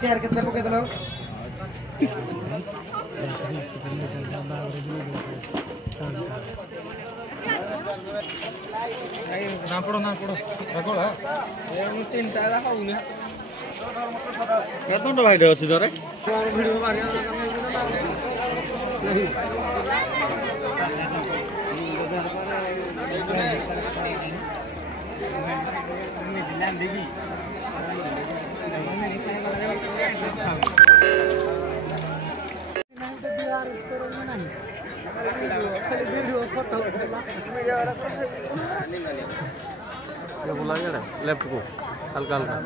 chair कितने पके दिलो ना पड़ो रखो ला ये तीन टायर खाऊनी केतन भाई दे अछि तोरे वीडियो मार नहीं ये बोला गया लेफ्ट को हल्का हल्का